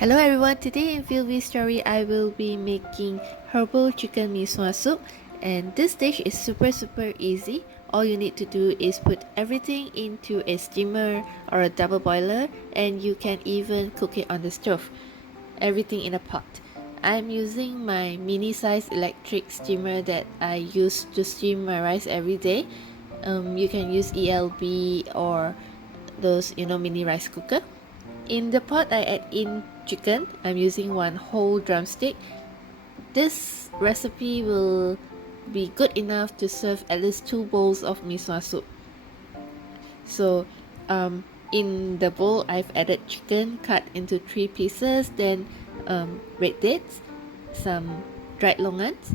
Hello everyone, today in Philvy's story I will be making herbal chicken mee sua soup, and this dish is super easy. All you need to do is put everything into a steamer or a double boiler, and you can even cook it on the stove. Everything in a pot. I'm using my mini size electric steamer that I use to steam my rice every day. You can use ELB or those mini rice cooker. In the pot, I add in chicken. I'm using one whole drumstick. This recipe will be good enough to serve at least 2 bowls of mee sua soup. So, in the bowl, I've added chicken cut into 3 pieces, then red dates, some dried longans,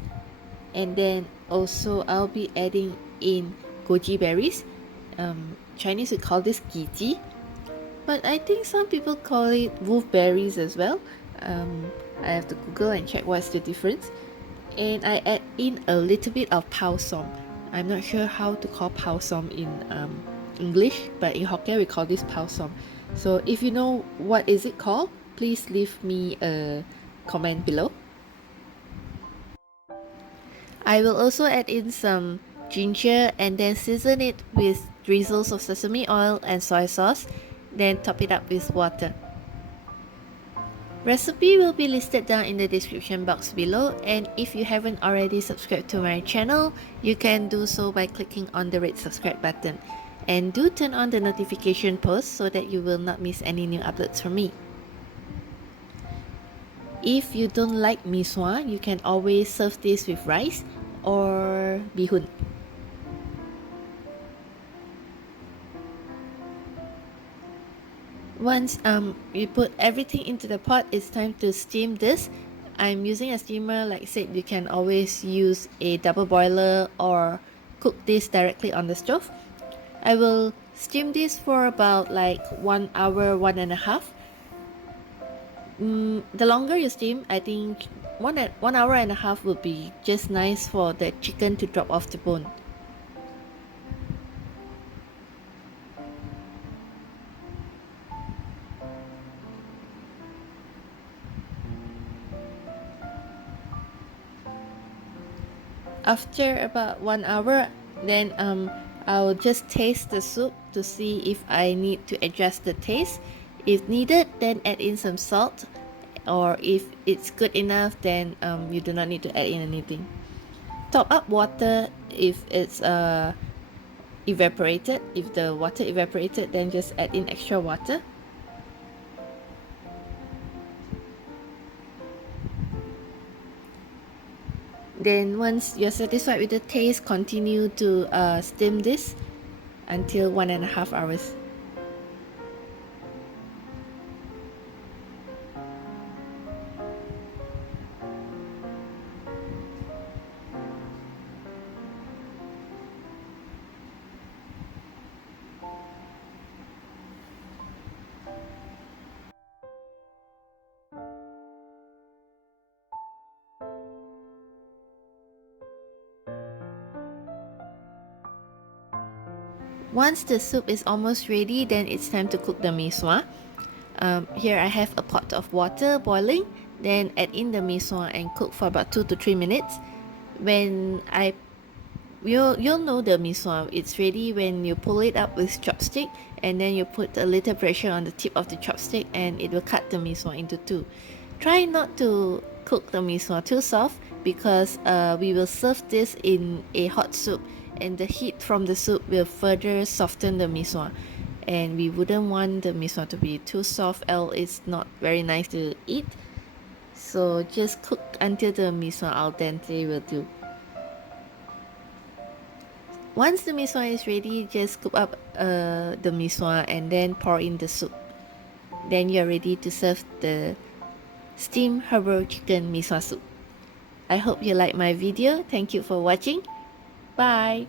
and then also I'll be adding in goji berries. Chinese we call this goji, but I think some people call it wolfberries as well. I have to Google and check what's the difference. And I add in a little bit of pao som. I'm not sure how to call pao som in English, but in Hokkien we call this pao som. So if you know what is it called, please leave me a comment below. I will also add in some ginger and then season it with drizzles of sesame oil and soy sauce, then top it up with water. Recipe will be listed down in the description box below, and if you haven't already subscribed to my channel, you can do so by clicking on the red subscribe button. And do turn on the notification post so that you will not miss any new uploads from me. If you don't like mee sua, you can always serve this with rice or bihun. Once you put everything into the pot, it's time to steam this. I'm using a steamer. Like I said, you can always use a double boiler or cook this directly on the stove. I will steam this for about like 1 hour, 1.5. The longer you steam, I think 1 hour and a half will be just nice for the chicken to drop off the bone. After about 1 hour, then I'll just taste the soup to see if I need to adjust the taste. If needed, then add in some salt, or if it's good enough, then you do not need to add in anything. Top up water if it's evaporated. If the water evaporated, then just add in extra water. Then once you're satisfied with the taste, continue to steam this until 1.5 hours. Once the soup is almost ready, then it's time to cook the mee sua. Here I have a pot of water boiling, then add in the mee sua and cook for about 2 to 3 minutes. When you'll know the mee sua, it's ready when you pull it up with chopstick, and then you put a little pressure on the tip of the chopstick and it will cut the mee sua into 2. Try not to cook the mee sua too soft, because we will serve this in a hot soup, and the heat from the soup will further soften the mee sua, and we wouldn't want the mee sua to be too soft, else it's not very nice to eat. So just cook until the mee sua al dente will do. Once the mee sua is ready, just scoop up the mee sua and then pour in the soup. Then you're ready to serve the steamed herbal chicken mee sua soup. I hope you like my video. Thank you for watching. Bye.